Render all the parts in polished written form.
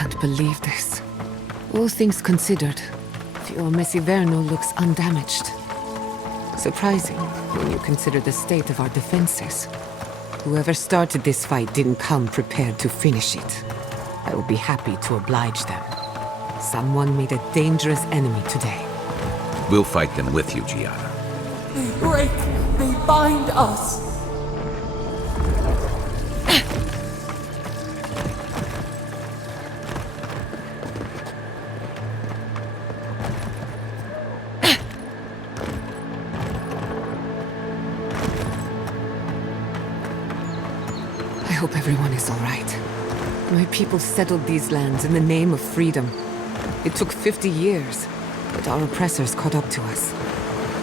can't believe this. All things considered, Fior Messiverno looks undamaged. Surprising, when you consider the state of our defenses. Whoever started this fight didn't come prepared to finish it. I will be happy to oblige them. Someone made a dangerous enemy today. We'll fight them with you, Giada. They break, they bind us. I hope everyone is all right. My people settled these lands in the name of freedom. It took 50 years, but our oppressors caught up to us.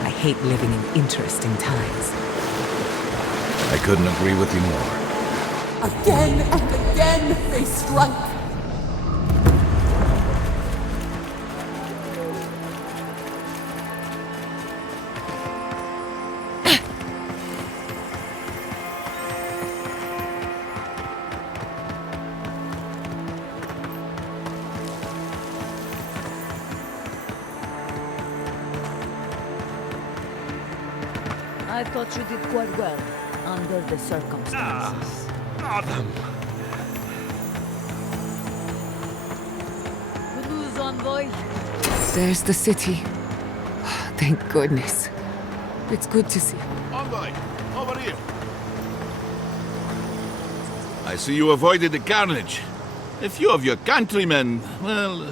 I hate living in interesting times. I couldn't agree with you more. Again and again they strike. I thought you did quite well, under the circumstances. Adam! Good news, envoy. There's the city. Thank goodness. It's good to see. Envoy, over here. I see you avoided the carnage. A few of your countrymen, well,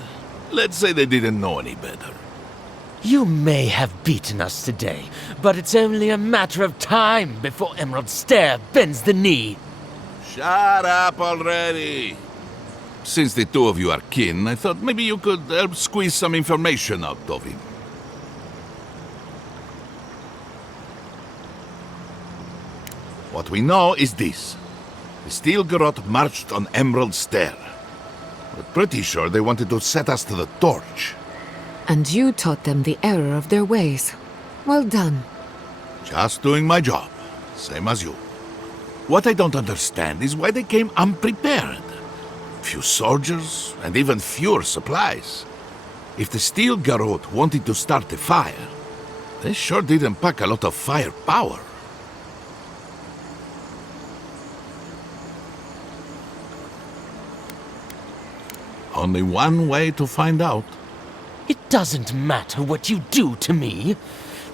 let's say they didn't know any better. You may have beaten us today, but it's only a matter of time before Emerald Stair bends the knee. Shut up already. Since the two of you are kin, I thought maybe you could help squeeze some information out of him. What we know is this. The Steel Garrote marched on Emerald Stair. We're pretty sure they wanted to set us to the torch. And you taught them the error of their ways. Well done. Just doing my job, same as you. What I don't understand is why they came unprepared. Few soldiers, and even fewer supplies. If the Steel Garrote wanted to start a fire, they sure didn't pack a lot of firepower. Only one way to find out. It doesn't matter what you do to me.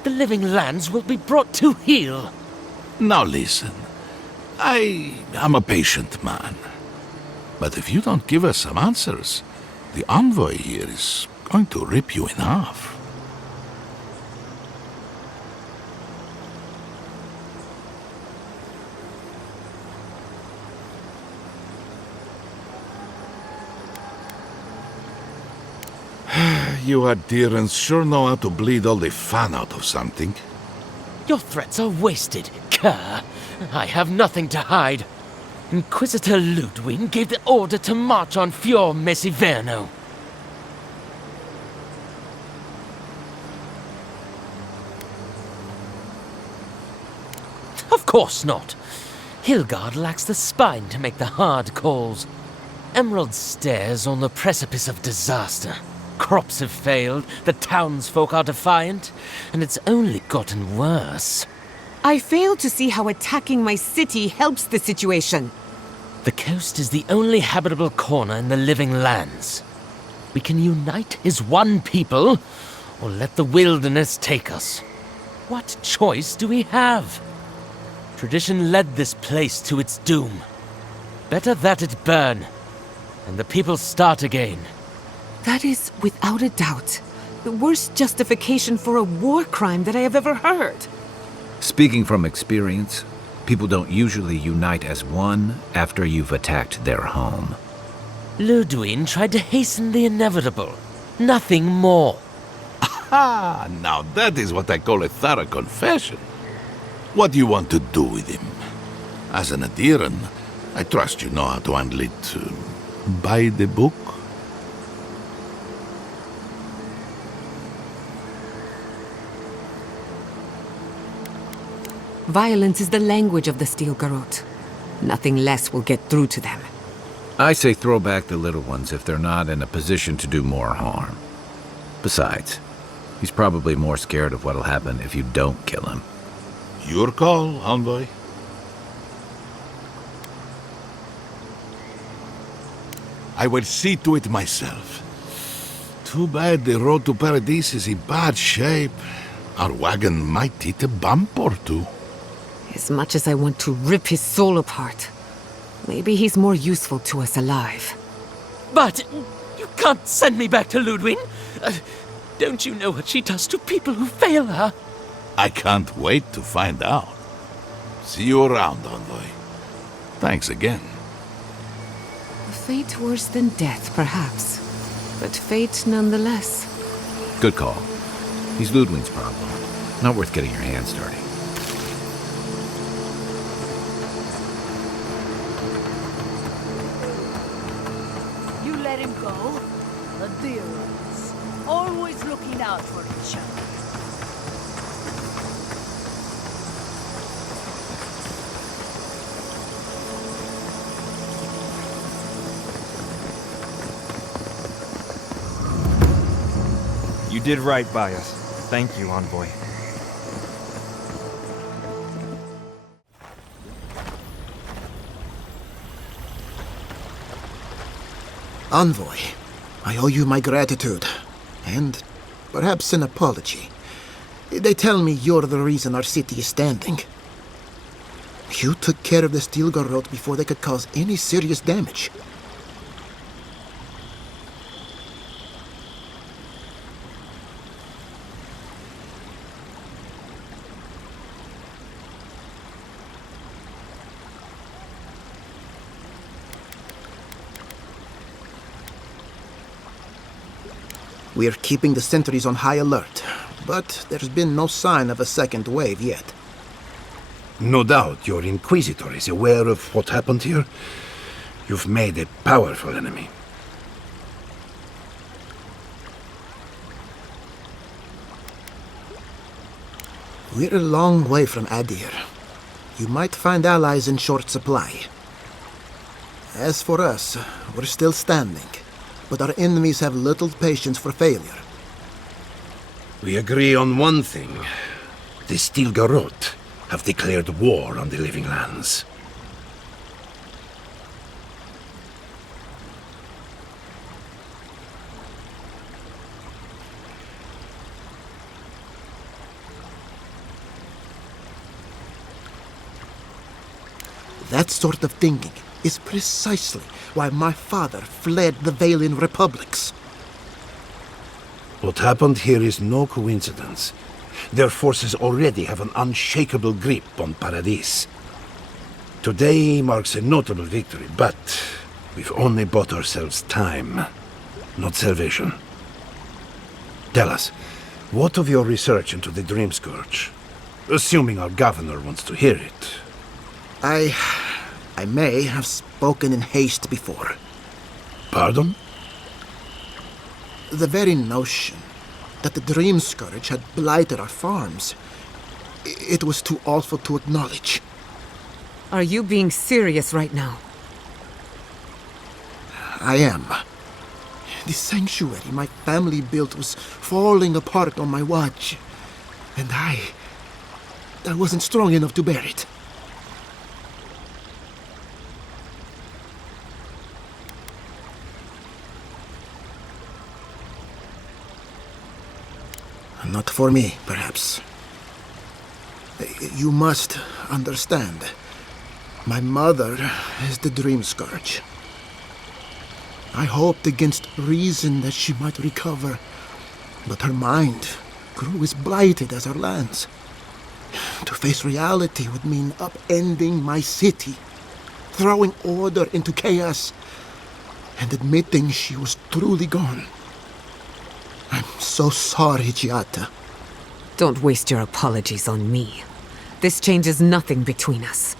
The living lands will be brought to heel. Now listen, I am a patient man. But if you don't give us some answers, the envoy here is going to rip you in half. You adherents sure know how to bleed all the fun out of something. Your threats are wasted, cur. I have nothing to hide. Inquisitor Ludwig gave the order to march on Fior Messiverno. Of course not. Hilgard lacks the spine to make the hard calls. Emerald Stair's on the precipice of disaster. Crops have failed, the townsfolk are defiant, and it's only gotten worse. I fail to see how attacking my city helps the situation. The coast is the only habitable corner in the living lands. We can unite as one people, or let the wilderness take us. What choice do we have? Tradition led this place to its doom. Better that it burn, and the people start again. That is, without a doubt, the worst justification for a war crime that I have ever heard. Speaking from experience, people don't usually unite as one after you've attacked their home. Ludwig tried to hasten the inevitable. Nothing more. Ah, now that is what I call a thorough confession. What do you want to do with him? As an adherent, I trust you know how to handle it by the book. Violence is the language of the Steel Garrote. Nothing less will get through to them. I say throw back the little ones if they're not in a position to do more harm. Besides, he's probably more scared of what'll happen if you don't kill him. Your call, Envoy. I will see to it myself. Too bad the road to Paradise is in bad shape. Our wagon might hit a bump or two. As much as I want to rip his soul apart, maybe he's more useful to us alive. But you can't send me back to Ludwig. Don't you know what she does to people who fail her? I can't wait to find out. See you around, Envoy. Thanks again. A fate worse than death, perhaps. But fate nonetheless. Good call. He's Ludwig's problem. Not worth getting your hands dirty. You let him go? The dear ones. Always looking out for each other. You did right by us. Thank you, Envoy. Envoy, I owe you my gratitude, and perhaps an apology. They tell me you're the reason our city is standing. You took care of the steel garrote before they could cause any serious damage. We're keeping the sentries on high alert, but there's been no sign of a second wave yet. No doubt your Inquisitor is aware of what happened here. You've made a powerful enemy. We're a long way from Adir. You might find allies in short supply. As for us, we're still standing, but our enemies have little patience for failure. We agree on one thing. The Steel Garrote have declared war on the Living Lands. That sort of thinking is precisely why my father fled the Valian republics. What happened here is no coincidence. Their forces already have an unshakable grip on Paradise. Today marks a notable victory, but we've only bought ourselves time, not salvation. Tell us, what of your research into the Dream Scourge? Assuming our governor wants to hear it. I may have spoken in haste before. Pardon? The very notion that the Dream Scourge had blighted our farms, it was too awful to acknowledge. Are you being serious right now? I am. The sanctuary my family built was falling apart on my watch, and I wasn't strong enough to bear it. Not for me, perhaps. You must understand. My mother is the Dream Scourge. I hoped against reason that she might recover, but her mind grew as blighted as her lands. To face reality would mean upending my city, throwing order into chaos, and admitting she was truly gone. I'm so sorry, Giata. Don't waste your apologies on me. This changes nothing between us.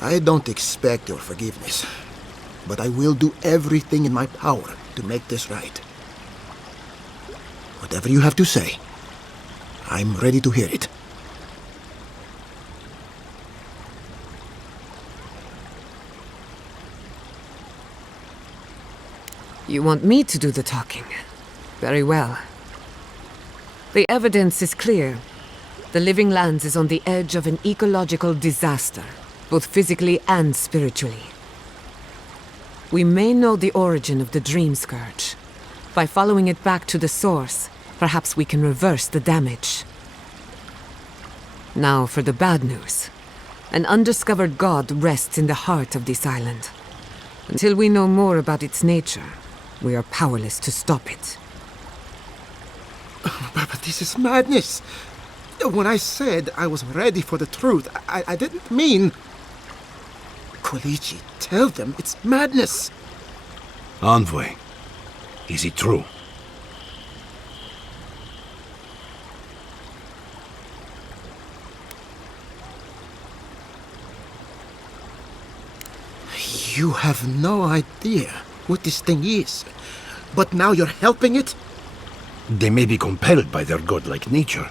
I don't expect your forgiveness, but I will do everything in my power to make this right. Whatever you have to say, I'm ready to hear it. You want me to do the talking? Very well. The evidence is clear. The Living Lands is on the edge of an ecological disaster, both physically and spiritually. We may know the origin of the Dream Scourge. By following it back to the source, perhaps we can reverse the damage. Now for the bad news. An undiscovered god rests in the heart of this island. Until we know more about its nature, we are powerless to stop it. But this is madness. When I said I was ready for the truth, I didn't mean... Koichi, tell them it's madness. Envoy, is it true? You have no idea what this thing is. But now you're helping it? They may be compelled by their godlike nature.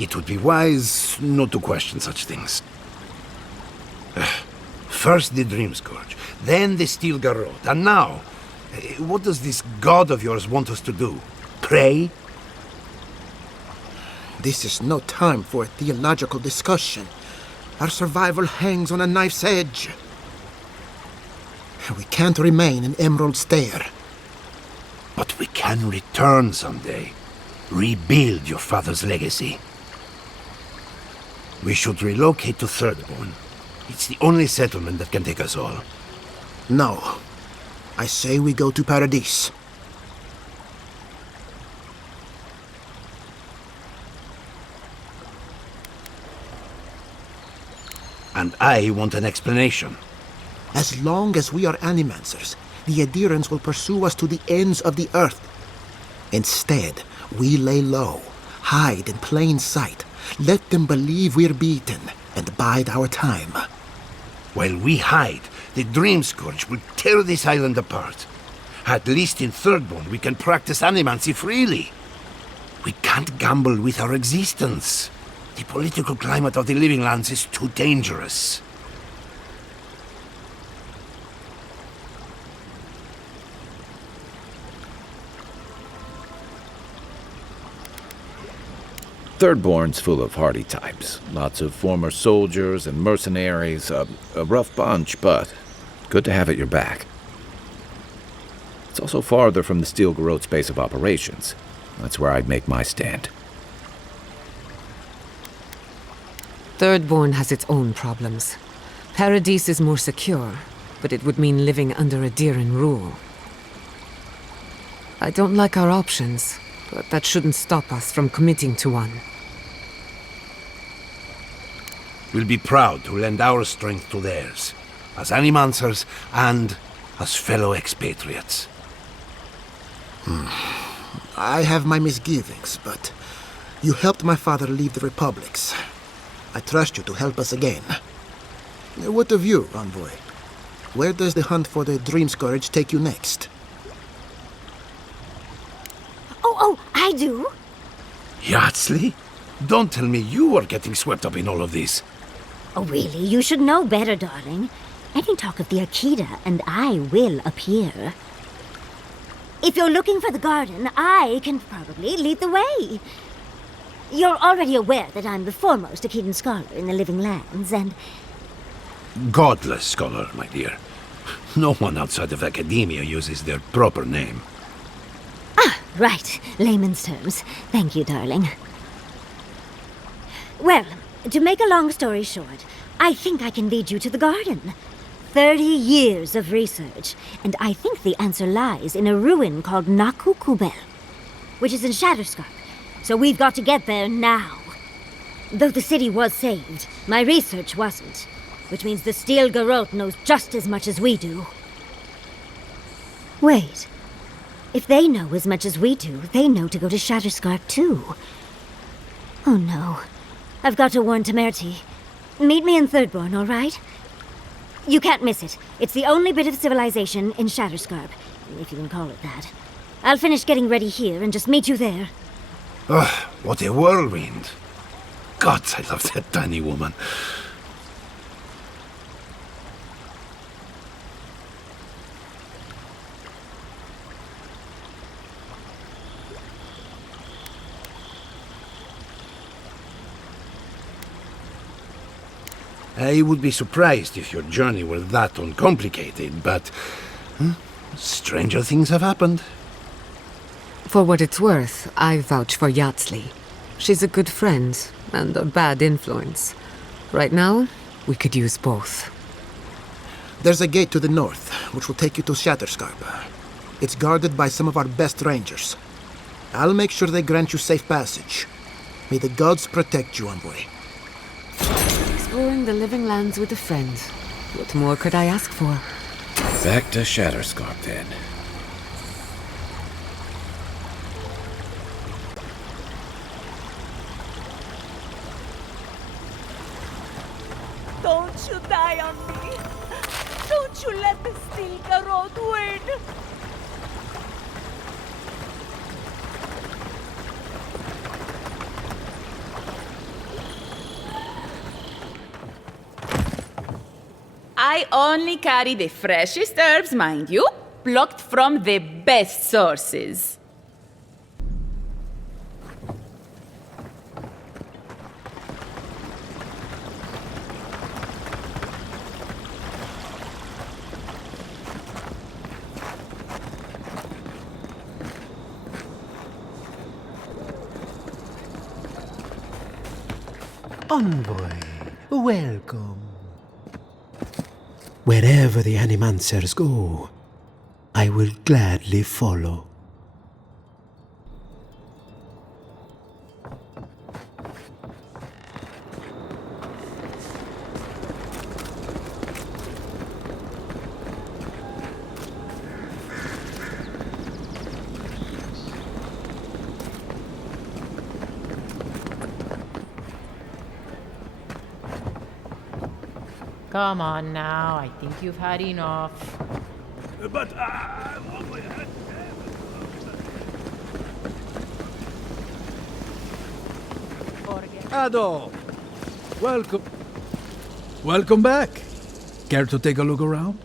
It would be wise not to question such things. First the Dream Scourge, then the Steel Garrote, and now, what does this god of yours want us to do? Pray? This is no time for a theological discussion. Our survival hangs on a knife's edge. We can't remain in Emerald Stair. But we can return someday. Rebuild your father's legacy. We should relocate to Thirdborn. It's the only settlement that can take us all. No. I say we go to Paradise. And I want an explanation. As long as we are Animancers, the adherents will pursue us to the ends of the earth. Instead, we lay low, hide in plain sight, let them believe we're beaten, and bide our time. While we hide, the Dream Scourge will tear this island apart. At least in Thirdborn, we can practice animancy freely. We can't gamble with our existence. The political climate of the Living Lands is too dangerous. Thirdborn's full of hardy types. Lots of former soldiers and mercenaries. A rough bunch, but good to have at your back. It's also farther from the Steel Garrote's base of operations. That's where I'd make my stand. Thirdborn has its own problems. Paradise is more secure, but it would mean living under Adhiran rule. I don't like our options, but that shouldn't stop us from committing to one. We'll be proud to lend our strength to theirs, as Animancers and as fellow expatriates. I have my misgivings, but you helped my father leave the Republics. I trust you to help us again. What of you, Envoy? Where does the hunt for the Dream Scourge take you next? Oh, I do. Yardsley? Don't tell me you are getting swept up in all of this. Oh, really? You should know better, darling. Any talk of the Akita, and I will appear. If you're looking for the garden, I can probably lead the way. You're already aware that I'm the foremost Akitan scholar in the Living Lands, and... Godless scholar, my dear. No one outside of academia uses their proper name. Ah, right. Layman's terms. Thank you, darling. Well, to make a long story short, I think I can lead you to the garden. 30 years of research, and I think the answer lies in a ruin called Nakukubel, which is in Shatterscarp. So we've got to get there now. Though the city was saved, my research wasn't, which means the Steel Garrote knows just as much as we do. Wait. If they know as much as we do, they know to go to Shatterscarp too. Oh no. I've got to warn Temerity. Meet me in Thirdborn, all right? You can't miss it. It's the only bit of civilization in Shatterscarp, if you can call it that. I'll finish getting ready here and just meet you there. Ugh, what a whirlwind. Gods, I love that tiny woman. I would be surprised if your journey were that uncomplicated, but stranger things have happened. For what it's worth, I vouch for Yatsley. She's a good friend and a bad influence. Right now, we could use both. There's a gate to the north, which will take you to Shatterscarp. It's guarded by some of our best rangers. I'll make sure they grant you safe passage. May the gods protect you, envoy. Exploring the living lands with a friend. What more could I ask for? Back to Shatterscarp, then. Don't you die on me! Don't you let the Stilgarod win! I only carry the freshest herbs, mind you, plucked from the best sources. Envoy, welcome. Wherever the Animancers go, I will gladly follow. Come on now, I think you've had enough. But Ado! Welcome. Welcome back. Care to take a look around?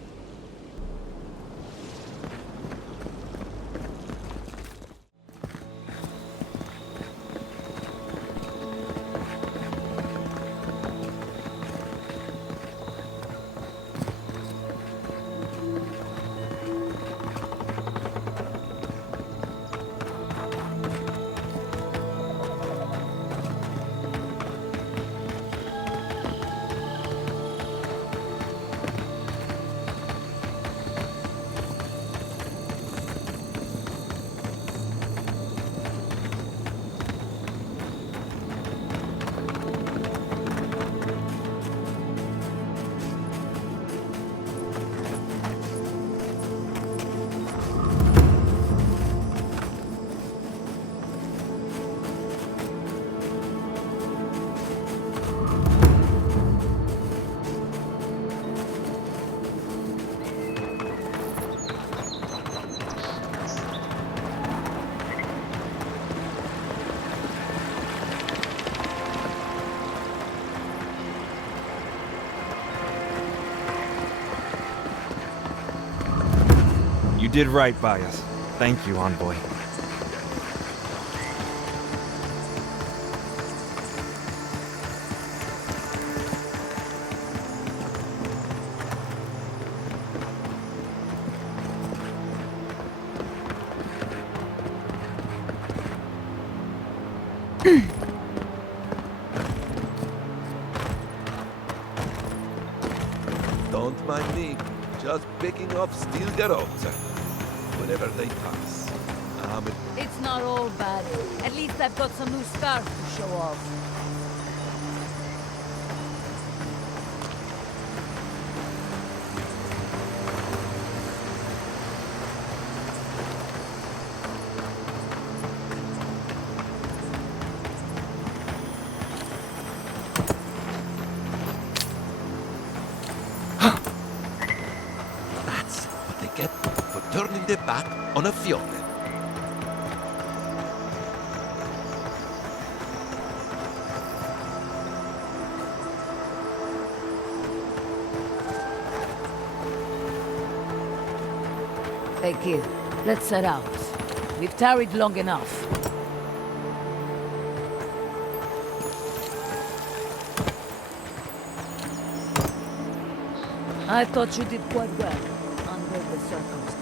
You did right by us. Thank you, Envoy. Don't mind me. Just picking off steel garrotes whenever they pass. It's not all bad. At least I've got some new scars to show off. That's what they get for turning their back on a fjord. Hey kid, let's set out. We've tarried long enough. I thought you did quite well under the circumstances.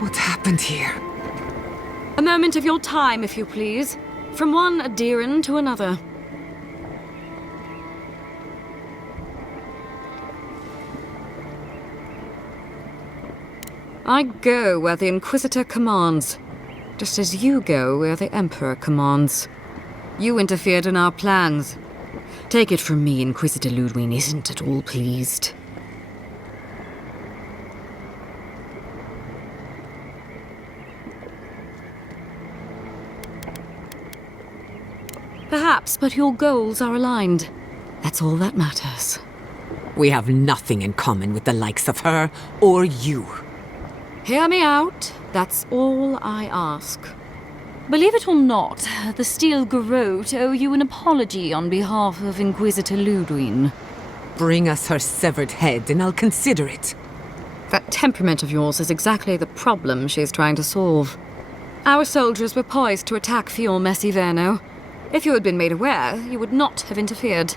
What happened here? A moment of your time, if you please. From one Adiran to another. I go where the Inquisitor commands, just as you go where the Emperor commands. You interfered in our plans. Take it from me, Inquisitor Ludwig isn't at all pleased. Perhaps, but your goals are aligned. That's all that matters. We have nothing in common with the likes of her or you. Hear me out. That's all I ask. Believe it or not, the Steel Garrote owe you an apology on behalf of Inquisitor Ludwig. Bring us her severed head and I'll consider it. That temperament of yours is exactly the problem she's trying to solve. Our soldiers were poised to attack Fior Messiverno. If you had been made aware, you would not have interfered.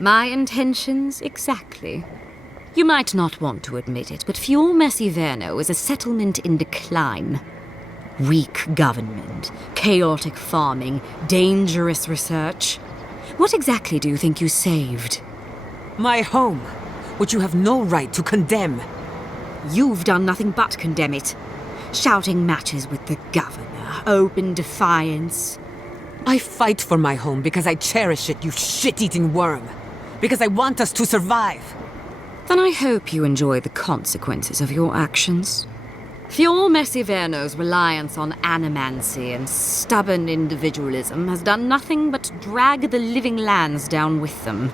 My intentions exactly. You might not want to admit it, but Fior Messiverno is a settlement in decline. Weak government, chaotic farming, dangerous research. What exactly do you think you saved? My home, which you have no right to condemn. You've done nothing but condemn it. Shouting matches with the governor, open defiance. I fight for my home because I cherish it, you shit-eating worm. Because I want us to survive. Then I hope you enjoy the consequences of your actions. Fior Messiverno's reliance on animancy and stubborn individualism has done nothing but drag the living lands down with them.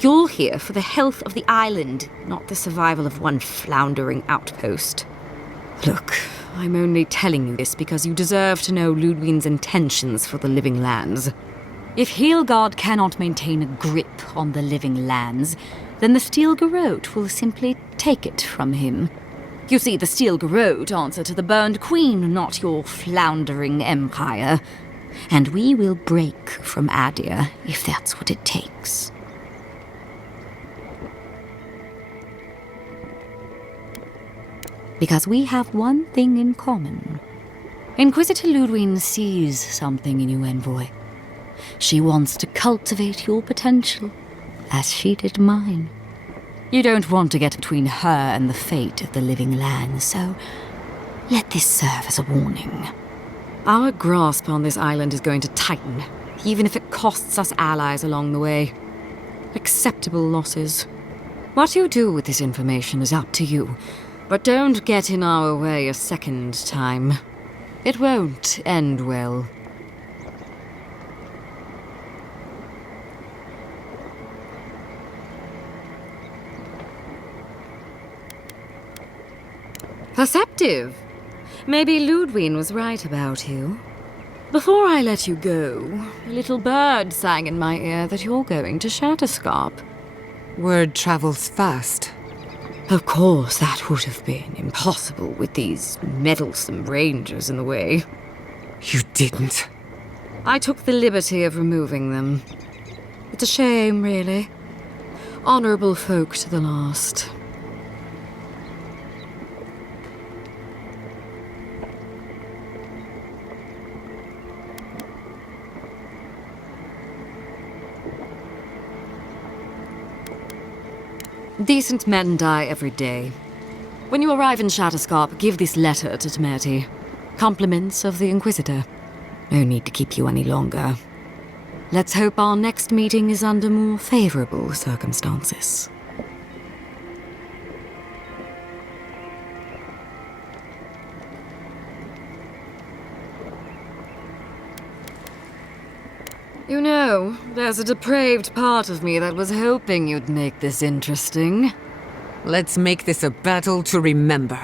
You're here for the health of the island, not the survival of one floundering outpost. Look, I'm only telling you this because you deserve to know Ludwig's intentions for the living lands. If Heelgard cannot maintain a grip on the living lands, then the Steel Garrote will simply take it from him. You see, the Steel Garrote answer to the Burned Queen, not your floundering empire. And we will break from Adir if that's what it takes. Because we have one thing in common. Inquisitor Ludwig sees something in you, Envoy. She wants to cultivate your potential, as she did mine. You don't want to get between her and the fate of the living land, so let this serve as a warning. Our grasp on this island is going to tighten, even if it costs us allies along the way. Acceptable losses. What you do with this information is up to you. But don't get in our way a second time. It won't end well. Perceptive. Maybe Ludwig was right about you. Before I let you go, a little bird sang in my ear that you're going to Shatterscarp. Word travels fast. Of course, that would have been impossible with these meddlesome rangers in the way. You didn't. I took the liberty of removing them. It's a shame, really. Honorable folk to the last. Decent men die every day. When you arrive in Shatterscarp, give this letter to Temerity. Compliments of the Inquisitor. No need to keep you any longer. Let's hope our next meeting is under more favorable circumstances. You know, there's a depraved part of me that was hoping you'd make this interesting. Let's make this a battle to remember.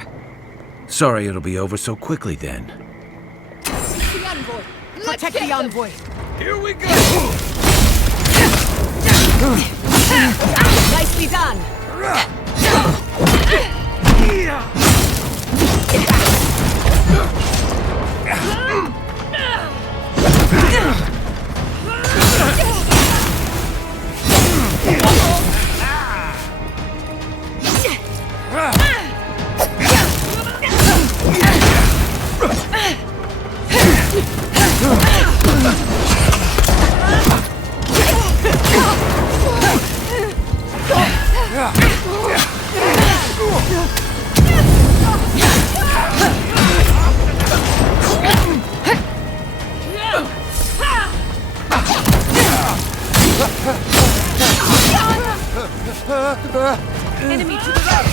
Sorry it'll be over so quickly then. The envoy! Protect the envoy! Here we go! Nicely done! Enemy to the right!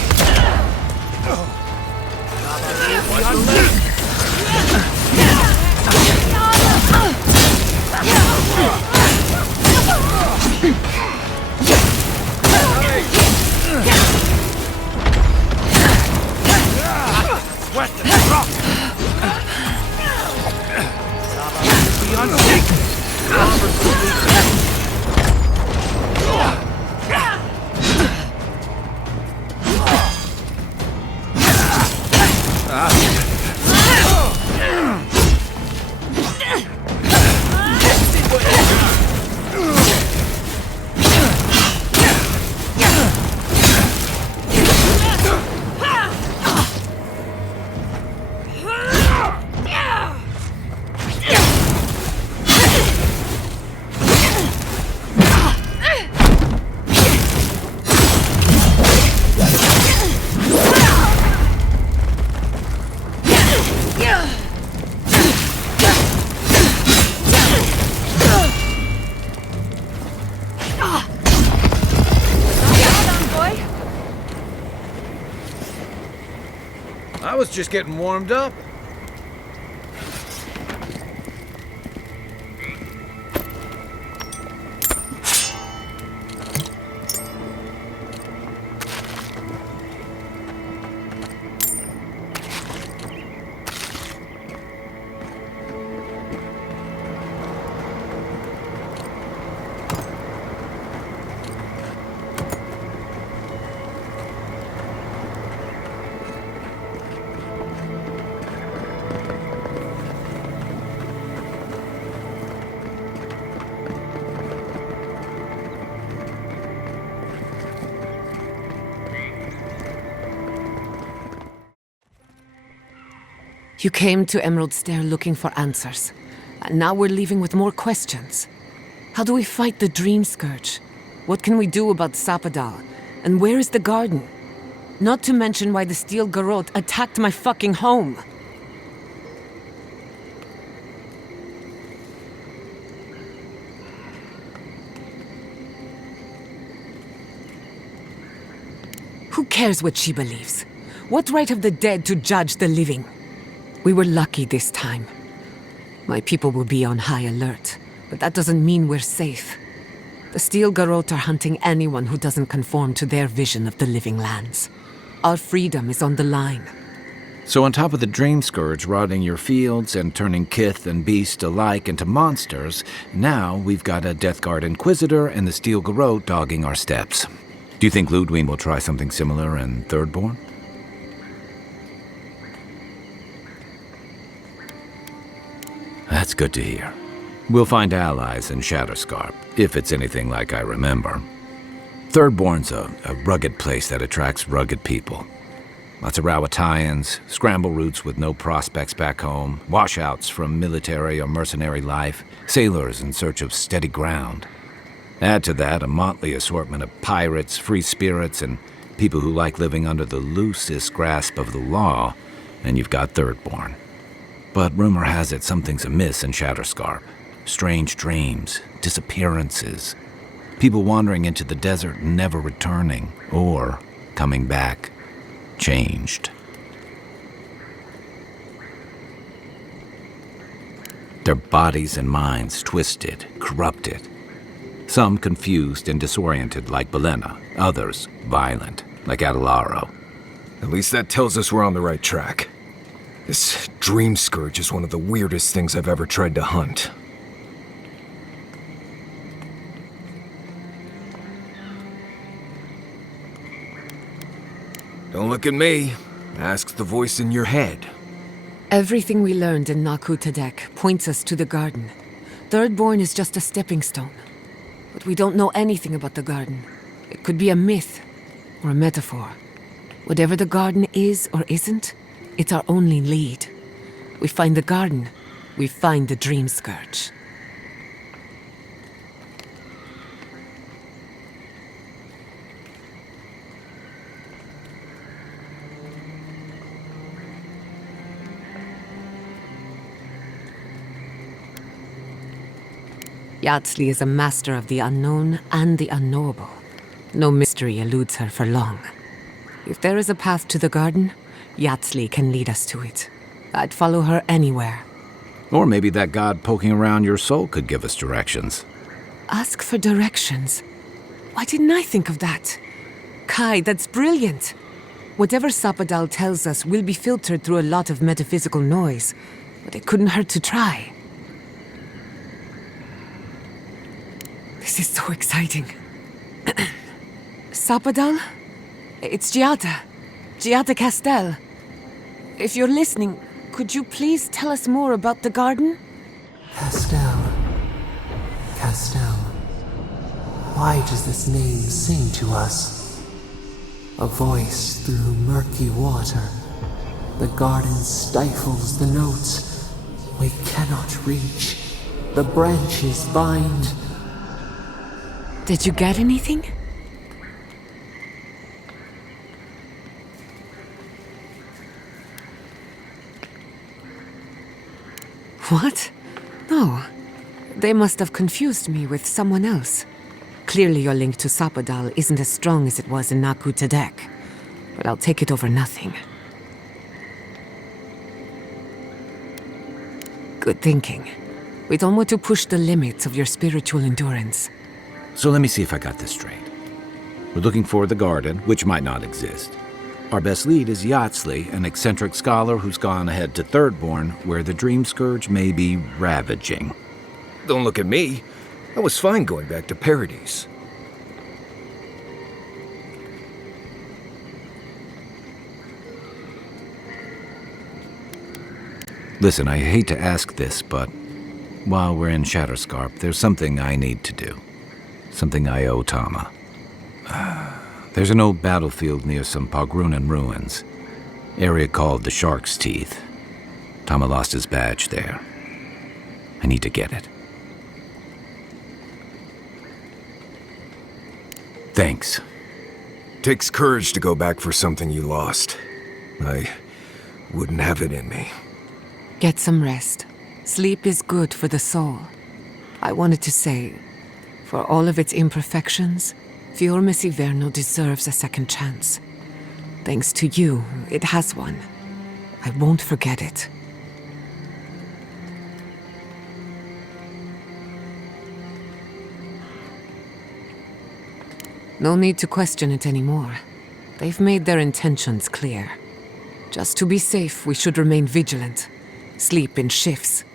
was just getting warmed up. You came to Emerald Stair looking for answers, and now we're leaving with more questions. How do we fight the Dream Scourge? What can we do about Sapadal? And where is the garden? Not to mention why the Steel Garrote attacked my fucking home. Who cares what she believes? What right have the dead to judge the living? We were lucky this time. My people will be on high alert, but that doesn't mean we're safe. The Steel Garrote are hunting anyone who doesn't conform to their vision of the living lands. Our freedom is on the line. So on top of the Dream Scourge rotting your fields and turning kith and beast alike into monsters, now we've got a Death Guard Inquisitor and the Steel Garrote dogging our steps. Do you think Ludwig will try something similar in Thirdborn? That's good to hear. We'll find allies in Shatterscarp, if it's anything like I remember. Thirdborn's a rugged place that attracts rugged people. Lots of Rawatayans, scramble routes with no prospects back home, washouts from military or mercenary life, sailors in search of steady ground. Add to that a motley assortment of pirates, free spirits, and people who like living under the loosest grasp of the law, and you've got Thirdborn. But rumor has it something's amiss in Shatterscarp. Strange dreams, disappearances, people wandering into the desert and never returning, or coming back, changed. Their bodies and minds twisted, corrupted. Some confused and disoriented like Belena, others violent like Adelaro. At least that tells us we're on the right track. This Dream Scourge is one of the weirdest things I've ever tried to hunt. Don't look at me. Ask the voice in your head. Everything we learned in Naku Tadek points us to the garden. Thirdborn is just a stepping stone. But we don't know anything about the garden. It could be a myth or a metaphor. Whatever the garden is or isn't, it's our only lead. We find the garden, we find the Dream Scourge. Yatsley is a master of the unknown and the unknowable. No mystery eludes her for long. If there is a path to the garden, Yatsley can lead us to it. I'd follow her anywhere. Or maybe that god poking around your soul could give us directions. Ask for directions. Why didn't I think of that? Kai, that's brilliant. Whatever Sapadal tells us will be filtered through a lot of metaphysical noise, but it couldn't hurt to try. This is so exciting. Sapadal? It's Giada. Giada Castell. If you're listening, could you please tell us more about the garden? Castell. Castell. Why does this name sing to us? A voice through murky water. The garden stifles the notes. We cannot reach. The branches bind. Did you get anything? What? No. They must have confused me with someone else. Clearly your link to Sapadal isn't as strong as it was in Naku Tadek, but I'll take it over nothing. Good thinking. We don't want to push the limits of your spiritual endurance. So let me see if I got this straight. We're looking for the garden, which might not exist. Our best lead is Yatsley, an eccentric scholar who's gone ahead to Thirdborn, where the Dream Scourge may be ravaging. Don't look at me. I was fine going back to Paradise. Listen, I hate to ask this, but while we're in Shatterscarp, there's something I need to do. Something I owe Tama. There's an old battlefield near some Pogrunan ruins. Area called the Shark's Teeth. Tama lost his badge there. I need to get it. Thanks. Takes courage to go back for something you lost. I wouldn't have it in me. Get some rest. Sleep is good for the soul. I wanted to say, for all of its imperfections, Fior Messiverno deserves a second chance. Thanks to you, it has one. I won't forget it. No need to question it anymore. They've made their intentions clear. Just to be safe, we should remain vigilant. Sleep in shifts.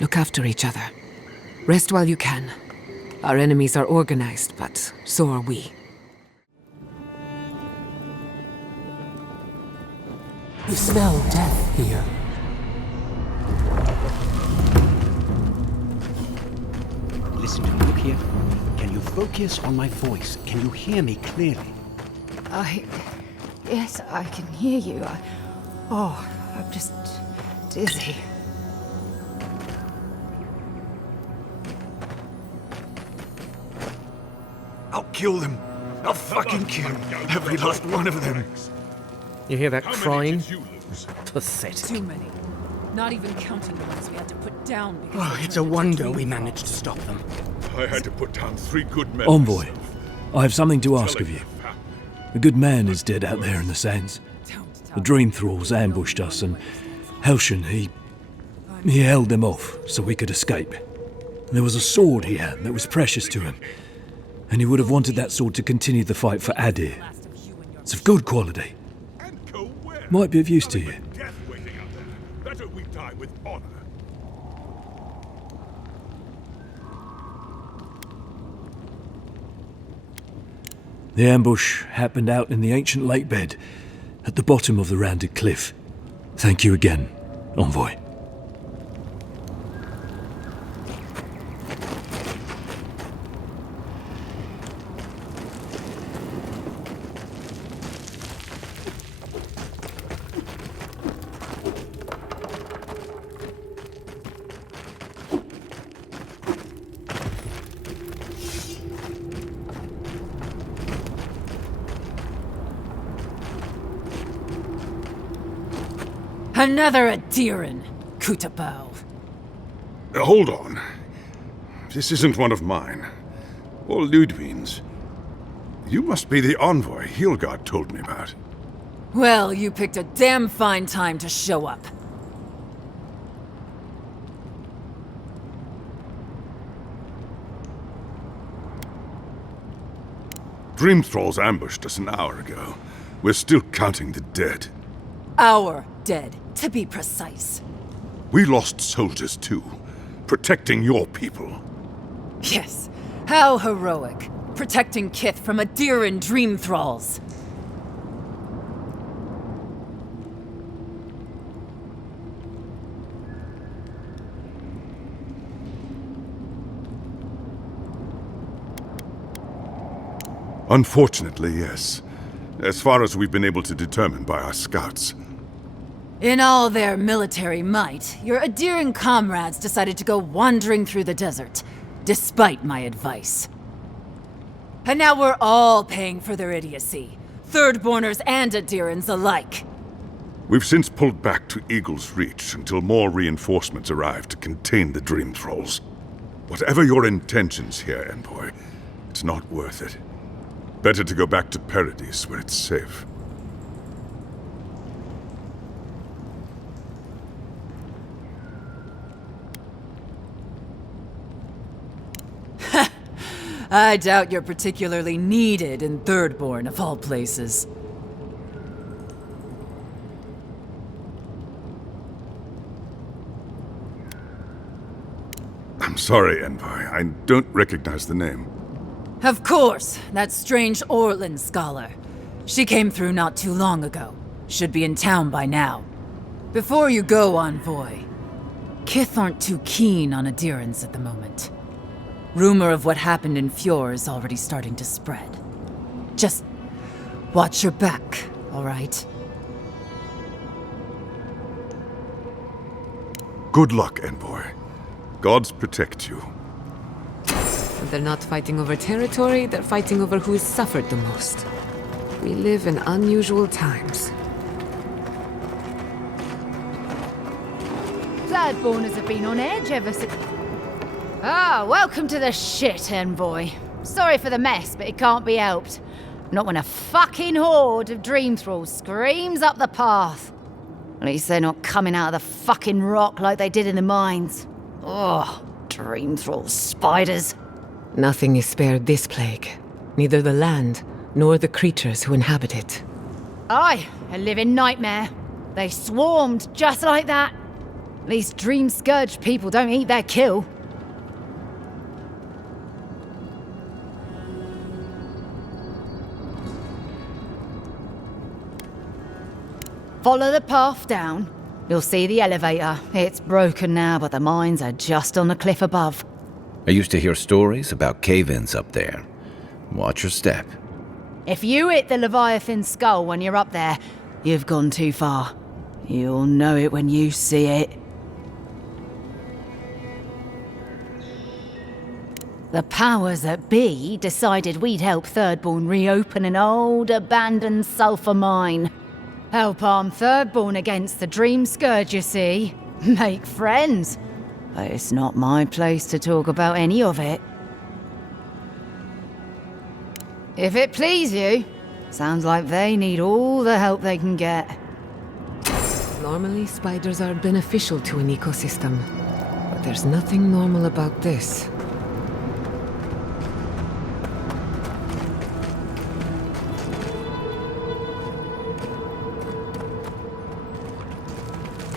Look after each other. Rest while you can. Our enemies are organized, but so are we. You smell death here. Listen to me, look here. Can you focus on my voice? Can you hear me clearly? Yes, I can hear you. I'm just dizzy. I'll kill them. I'll fucking kill every last one of them. You hear that crying? Pathetic. Too many. Not even counting the ones we had to put down because Oh, it's a wonder we managed to stop them. I had to put down 3 good men. Envoy, I have something to ask of you. A good man is dead out there in the sands. The Dream Thralls ambushed us, and Helshin, he held them off so we could escape. There was a sword he had that was precious to him, and he would have wanted that sword to continue the fight for Adir. It's of good quality. Might be of use to you. Better we die with honor. The ambush happened out in the ancient lake bed, at the bottom of the rounded cliff. Thank you again, Envoy. Another Adiran, Kutapau. Hold on. This isn't one of mine. Or Ludwig's. You must be the envoy Hilgard told me about. Well, you picked a damn fine time to show up. Dream Thralls ambushed us an hour ago. We're still counting the dead. Our dead, to be precise. We lost soldiers too, protecting your people. Yes, how heroic. Protecting Kith from Adiran dream thralls. Unfortunately, yes. As far as we've been able to determine by our scouts. In all their military might, your Adiran comrades decided to go wandering through the desert, despite my advice. And now we're all paying for their idiocy. Thirdborners and Adirans alike. We've since pulled back to Eagle's Reach until more reinforcements arrive to contain the Dream Thralls. Whatever your intentions here, Envoy, it's not worth it. Better to go back to Paradise where it's safe. I doubt you're particularly needed in Thirdborn, of all places. I'm sorry, Envoy. I don't recognize the name. Of course, that strange Orlin scholar. She came through not too long ago. Should be in town by now. Before you go, Envoy, Kith aren't too keen on adherence at the moment. Rumor of what happened in Fjord is already starting to spread. Just watch your back, all right? Good luck, Envoy. Gods protect you. They're not fighting over territory, they're fighting over who's suffered the most. We live in unusual times. Thirdborners have been on edge ever since... Ah, welcome to the shit, Envoy. Sorry for the mess, but it can't be helped. Not when a fucking horde of dream thralls screams up the path. At least they're not coming out of the fucking rock like they did in the mines. Oh, dream thrall spiders. Nothing is spared this plague. Neither the land, nor the creatures who inhabit it. Aye, a living nightmare. They swarmed just like that. At least dream scourge people don't eat their kill. Follow the path down. You'll see the elevator. It's broken now, but the mines are just on the cliff above. I used to hear stories about cave-ins up there. Watch your step. If you hit the Leviathan skull when you're up there, you've gone too far. You'll know it when you see it. The powers that be decided we'd help Thirdborn reopen an old, abandoned sulfur mine. Help arm Thirdborn against the Dream Scourge, you see. Make friends. But it's not my place to talk about any of it. If it please you, sounds like they need all the help they can get. Normally, spiders are beneficial to an ecosystem. But there's nothing normal about this.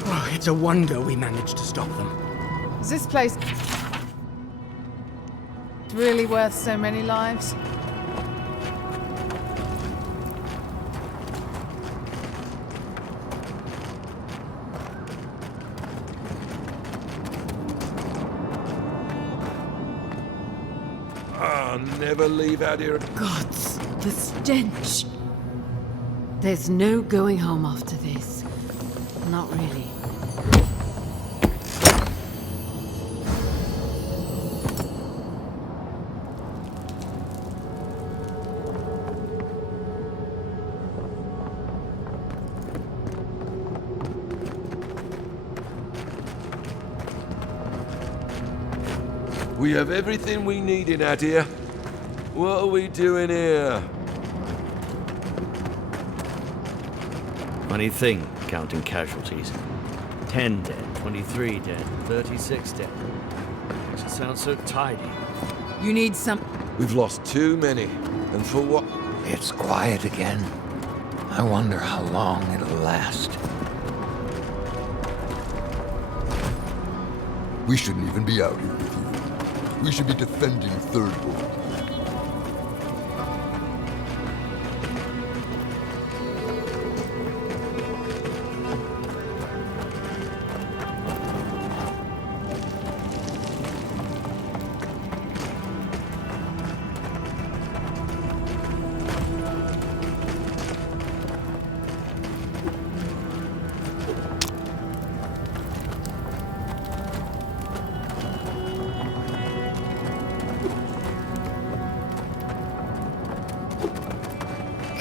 Oh, it's a wonder we managed to stop them. Is this place really worth so many lives? Ah, never leave out here. Gods, the stench. There's no going home after this. Not really. We have everything we need in Adir. What are we doing here? Funny thing, counting casualties. 10 dead, 23 dead, 36 dead. Makes it sound so tidy. You need some... We've lost too many. And for what? It's quiet again. I wonder how long it'll last. We shouldn't even be out here with you. We should be defending Thirdborn.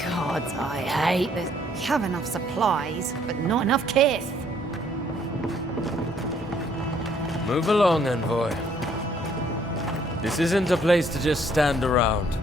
Gods, I hate this. We have enough supplies, but not enough kith. Move along, Envoy. This isn't a place to just stand around.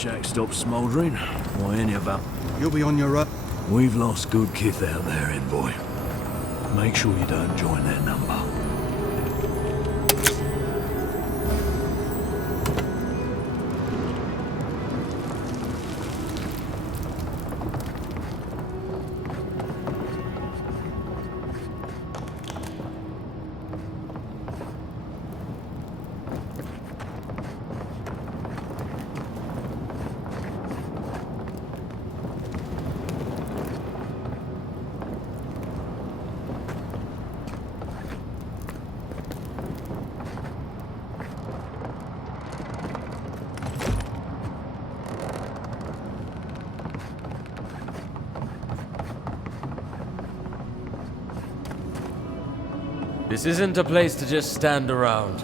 shack stopped smouldering, or any of that. You'll be on your up. We've lost good kith out there, envoy. Make sure you don't join their number. This isn't a place to just stand around.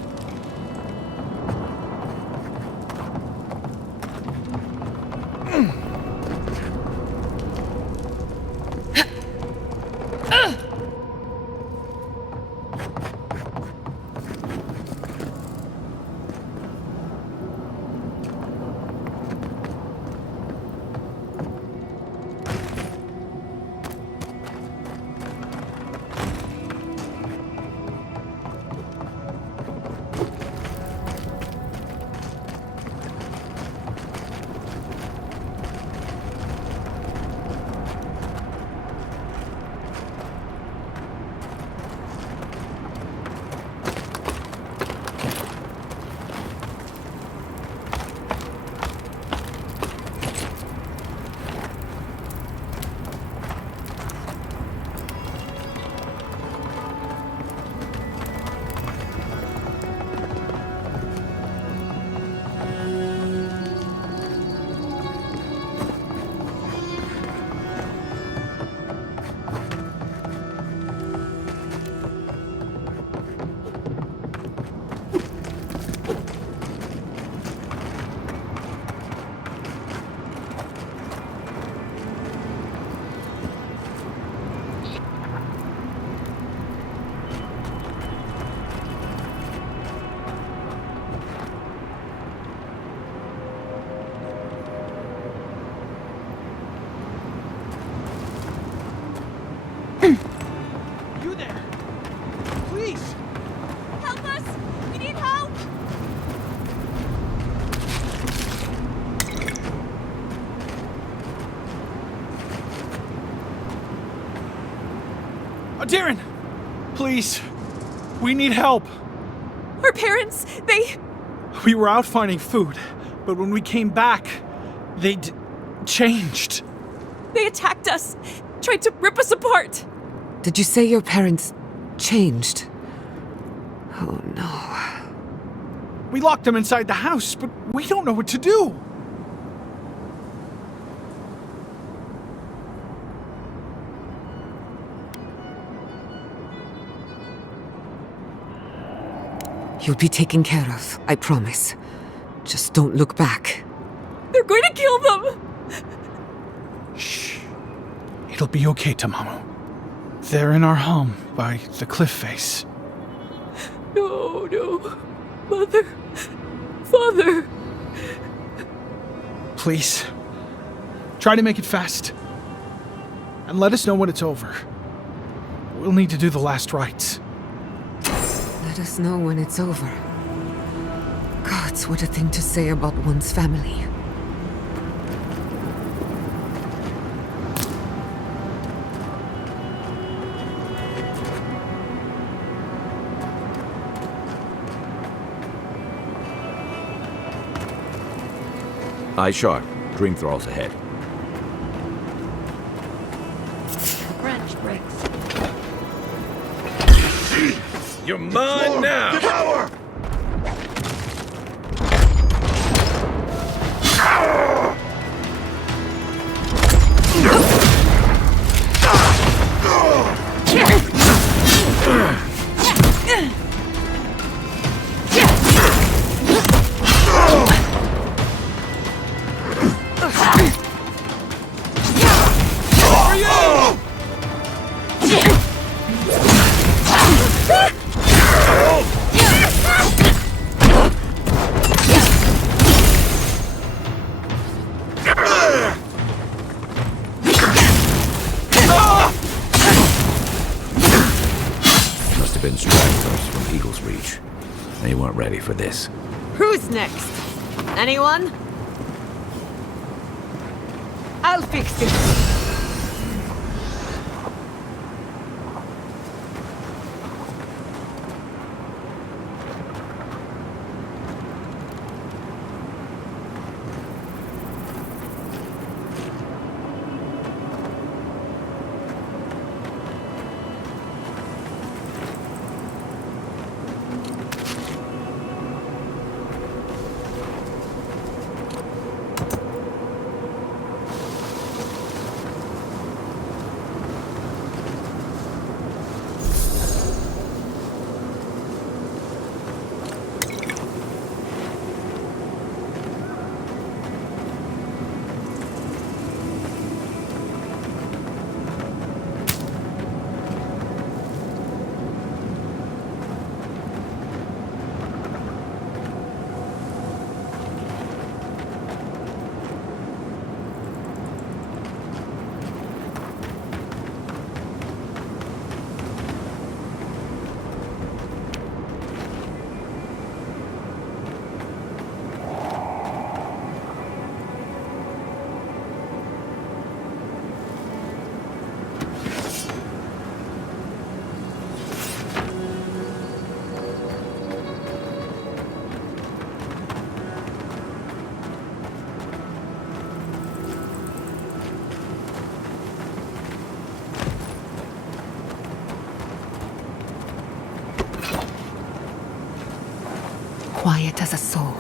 You there! Please! Help us! We need help! Darren! Please! We need help! Our parents, they... We were out finding food, but when we came back, they changed. They attacked us, tried to rip us apart. Did you say your parents changed? Oh no. We locked them inside the house, but we don't know what to do. You'll be taken care of, I promise. Just don't look back. They're going to kill them! Shh. It'll be okay, Tamamu. They're in our home by the cliff face. No, no. Mother. Father. Please. Try to make it fast. And let us know when it's over. We'll need to do the last rites. Let us know when it's over. Gods, what a thing to say about one's family. Eye sharp. Dream thralls ahead. Branch breaks. You're mine now! Power! been stragglers from Eagle's Reach. They weren't ready for this. Who's next? Anyone? I'll fix this. Quiet as a soul.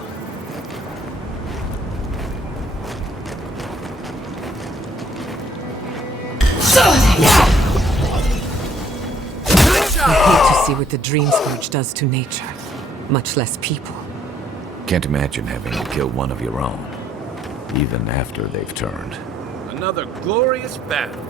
I hate to see what the Dream Scourge does to nature, much less people. Can't imagine having to kill one of your own, even after they've turned. Another glorious battle.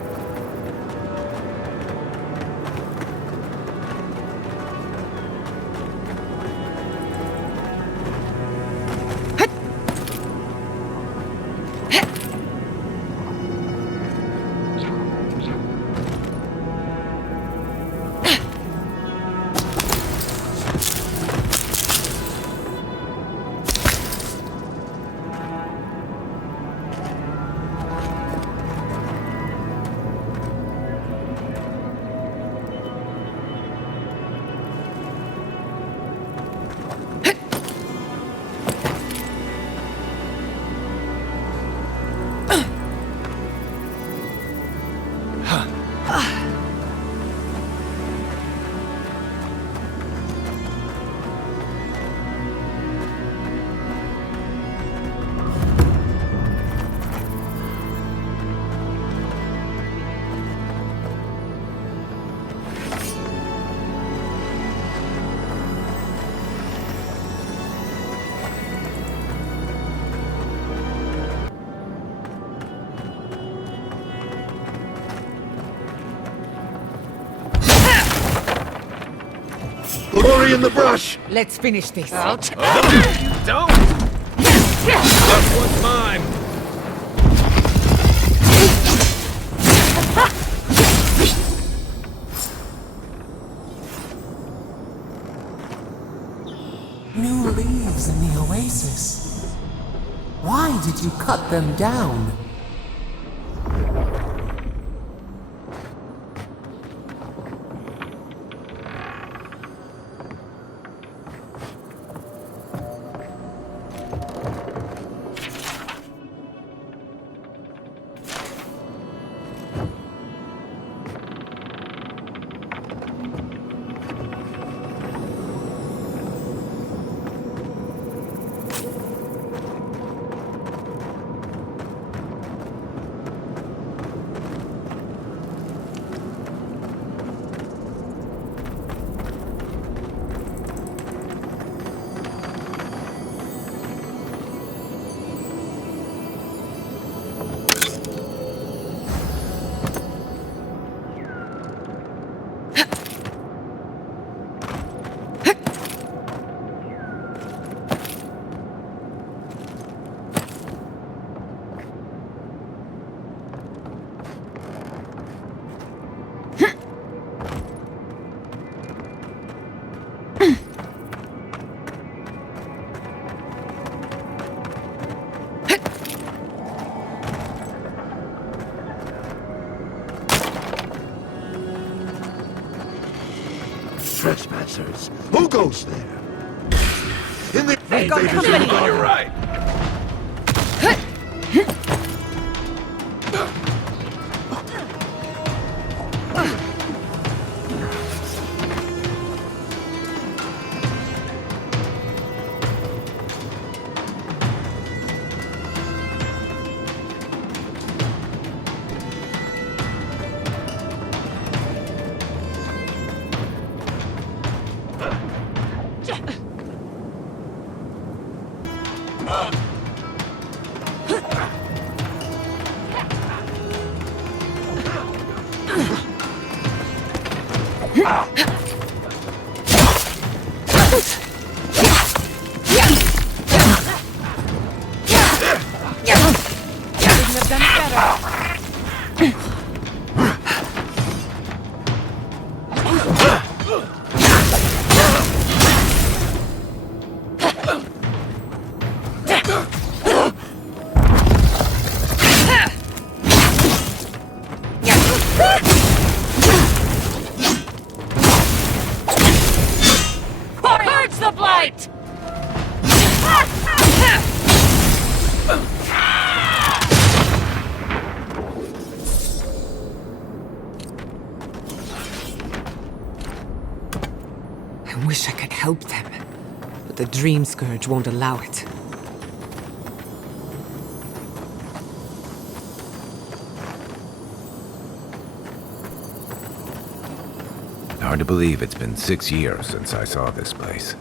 Glory in the brush! Let's finish this. You don't! That one's mine! New leaves in the oasis. Why did you cut them down? trespassers. Who goes there? In the... They've got company. You're right. Purge the blight! I wish I could help them, but the Dream Scourge won't allow it. Hard to believe it's been 6 years since I saw this place.